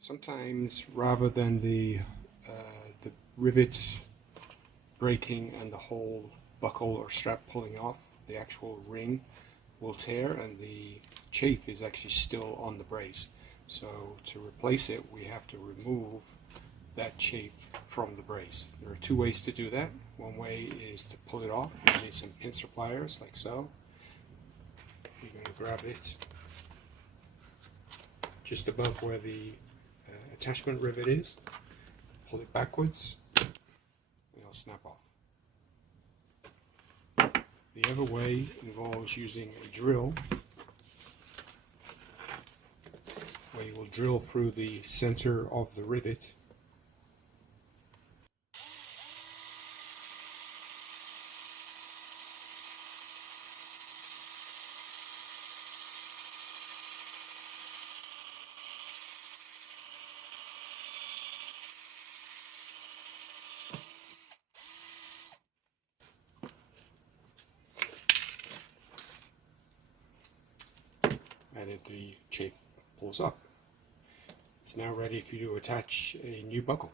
Sometimes, rather than the rivet breaking and the whole buckle or strap pulling off, the actual ring will tear and the chafe is actually still on the brace. So to replace it, we have to remove that chafe from the brace. There are two ways to do that. One way is to pull it off. You need some pincer pliers like so. You're going to grab it just above where the attachment rivet is, pull it backwards, and it'll snap off. The other way involves using a drill, where you will drill through the center of the rivet . And the chafe pulls up. It's now ready for you to attach a new buckle.